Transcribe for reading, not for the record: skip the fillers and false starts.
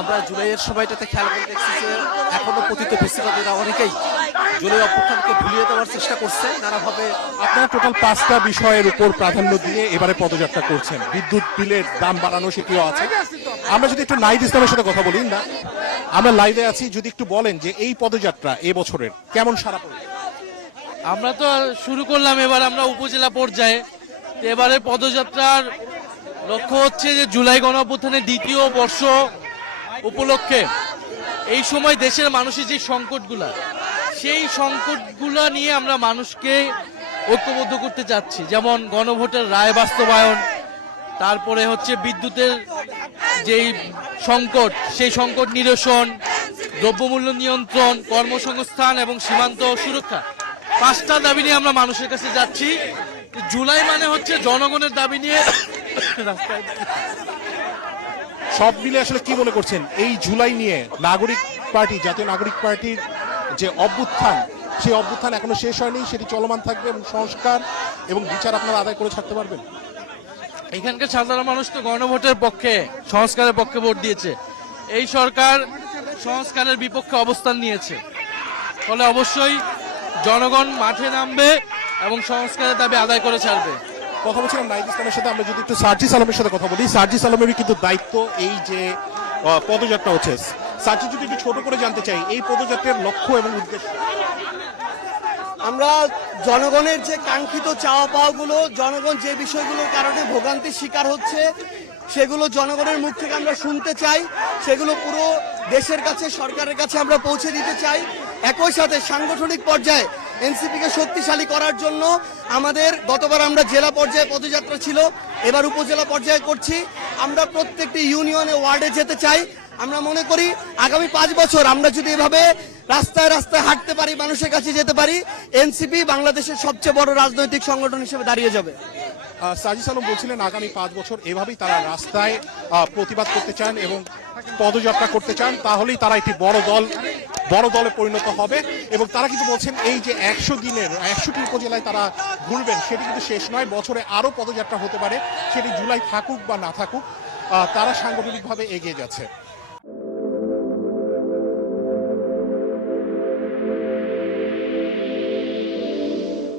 আমরা জুলাইয়ের সময়টাতে খেয়াল করে দেখছি যে এখনো পতিত ফেসিবাদীরা অনেকেই জুলাই অভ্যুত্থানকে ভুলিয়ে দেওয়ার চেষ্টা করছে নানাভাবে। আপনারা টোটাল 5টা বিষয়ের উপর প্রাধান্য দিয়ে এবারে পদযাত্রা করছেন। বিদ্যুৎ বিলের দাম বাড়ানো সেটিও আছে। আমরা যদি একটু নাহিদ ইসলামের সাথে কথা বলি, না আমরা লাইভে আছি, যদি একটু বলেন যে এই পদযাত্রা এবছরের কেমন সাড়া পড়বে? আমরা তো শুরু করলাম, এবার আমরা উপজেলা পর্যায়ে। এবারে পদযাত্রার লক্ষ্য হচ্ছে যে জুলাই গণঅভ্যুত্থানের দ্বিতীয় বর্ষ উপলক্ষে এই সময় দেশের মানুষের যে সংকটগুলা, সেই সংকটগুলা নিয়ে আমরা মানুষকে ঐক্যবদ্ধ করতে চাচ্ছি। যেমন গণভোটের রায় বাস্তবায়ন, তারপরে হচ্ছে বিদ্যুতের যেই সংকট, সেই সংকট নিরসন, দ্রব্যমূল্য নিয়ন্ত্রণ, কর্মসংস্থান এবং সীমান্ত সুরক্ষা। 5টা দাবি নিয়ে আমরা মানুষের কাছে যাচ্ছি। জুলাই মানে হচ্ছে জনগণের দাবি নিয়ে রাস্তায়। সব মিলে আসলে কি মনে করছেন এই জুলাই নিয়ে নাগরিক পার্টি, জাতীয় নাগরিক পার্টির যে অভ্যুত্থান, সেই অভ্যুত্থান এখনো শেষ হয়নি, সেটি চলমান থাকবে এবং সংস্কার এবং বিচার আপনারা আদায় করে ছাড়তে পারবেন? এখানকার সাধারণ মানুষ তো গণভোটের পক্ষে, সংস্কারের পক্ষে ভোট দিয়েছে। এই সরকার সংস্কারের বিপক্ষে অবস্থান নিয়েছে, ফলে অবশ্যই জনগণ মাঠে নামবে এবং সংস্কারের দাবি আদায় করে ছাড়বে। কথা বলছিলাম নাহিদ ইসলামের সাথে। আমরা যদি একটু সার্জিস আলমের সাথে কথা বলি, সার্জিস আলমেরই কিন্তু দায়িত্ব এই যে পদযাত্রা হচ্ছে। সার্জিস, যদি একটু ছোট করে জানতে চাই এই পদযাত্রার লক্ষ্য এবং উদ্দেশ্য। আমরা জনগণের যে কাঙ্ক্ষিত চাওয়া পাওয়াগুলো, জনগণ যে বিষয়গুলোর কারণে ভোগান্তির শিকার হচ্ছে, সেগুলো জনগণের মুখ থেকে আমরা শুনতে চাই। সেগুলো পুরো দেশের কাছে, সরকারের কাছে আমরা পৌঁছে দিতে চাই। একই সাথে সাংগঠনিক পর্যায়ে এনসিপিকে শক্তিশালী করার জন্য আমাদের গতবার আমরা জেলা পর্যায়ে পদযাত্রা ছিল, এবার উপজেলা পর্যায়ে করছি। আমরা প্রত্যেকটি ইউনিয়নে, ওয়ার্ডে যেতে চাই। আমরা মনে করি আগামী 5 বছর আমরা যদি এভাবে রাস্তায় রাস্তায় হাঁটতে পারি, মানুষের কাছে যেতে পারি, এনসিপি বাংলাদেশের সবচেয়ে বড় রাজনৈতিক সংগঠন হিসেবে দাঁড়িয়ে যাবে। সার্জিস আলম বলছিলেন আগামী 5 বছর এভাবেই তারা রাস্তায় প্রতিবাদ করতে চান এবং পদযাত্রা করতে চান, তাহলেই তারা একটি বড় দলে পরিণত হবে। এবং তারা কিন্তু বলছেন এই যে 100 দিনের 100টি উপজেলায় তারা ঘুরবেন, সেটি কিন্তু শেষ নয়, বছরে আরো পদযাত্রা হতে পারে, সেটি জুলাই থাকুক বা না থাকুক, তারা সাংগঠনিকভাবে এগিয়ে যাচ্ছে।